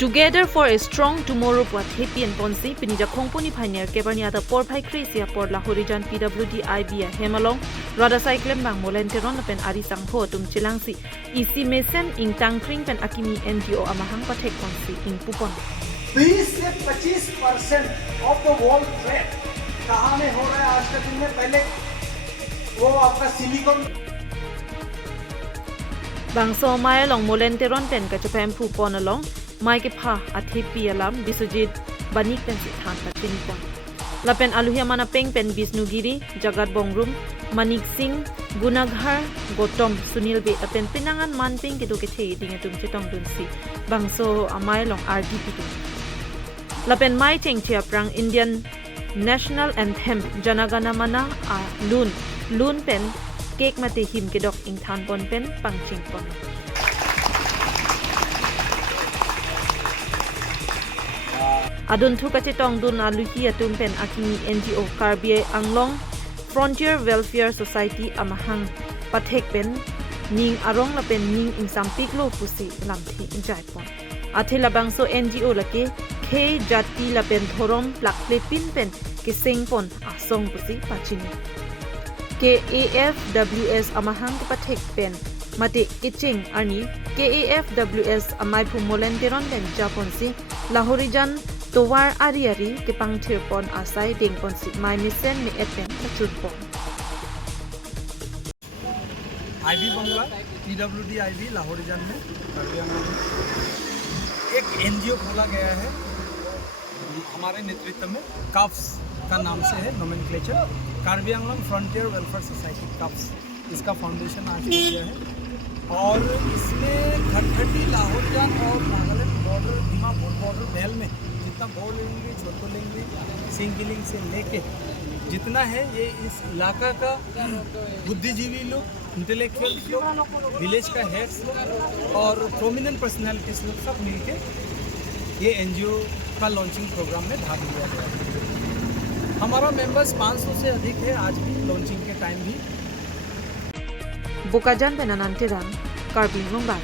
Together for a strong tomorrow puat happy ponsi pinija khongponi phainer kebarnia da por phai krisia por la horijan PWD IB hemalong rada cyclem bang molenteron pen ari sangho tum chilangsi isi mesen ing tangkring pen akimi NGO amahang pathek ponsi ing pupon 20 से 25% of the world trade कहाँ में हो रहा है आज के दिन में पहले वो आपका silicon bangso mai long molenteron pen ka chapem pupon along mai ke pha athipi alam bisujit banik pen si than ta chinpon lapen aluhia mana peng pen bisnugiri jagat bongrum manik singh gunaghar gotom sunil be apen pinangan manping ke do ke thei ding tum chetong dun si bangso amai long RDP tu lapen mai cheng chia prang Indian National Anthem janagana mana a lun pen kek mate him ke dok ing than pon pen pangching pon adun thu ka chitong dun aluhi atum pen akimi NGO Karbi Anglong Frontier Welfare Society amahang pathek pen ning arong la pen ning ing sampik lo pusi lamthi injai pon athila bangso NGO lake khe jati la pen thorom plakle pin pen ke sengpon asong pusi pachini KAFWS amahang kepathek pen mate iching ani KAFWS amai phumolenteron pen japonsi lahorijan towar ari ke pangthir pon asai ding pon si mai misen me epen chut pon IB Bangla PWD IB लाहौरीजान में कार्बियांगलॉन में एक NGO खोला गया है हमारे नेतृत्व में KAFWS का नाम से है nomenclature Karbi Anglong frontier welfare society KAFWS इसका फाउंडेशन आज हो गया है और इसमें खटखटी लाहौरीजान और Nagaland border Dimapur border belt में जितना बोल लेंगे छोटो लेंगे सिंगिलिंग से लेके जितना है ये इस इलाका का बुद्धिजीवी लोग इंटेलेक्चुअल लोग विलेज का हेड्स लोग और प्रोमिनेंट पर्सनैलिटीज लोग सब मिलके ये NGO का लॉन्चिंग प्रोग्राम में भाग लिया गया है हमारा मेंबर्स 500 से अधिक है आज भी लॉन्चिंग के टाइम भी Bukajan penanantiran Karbi Mumbai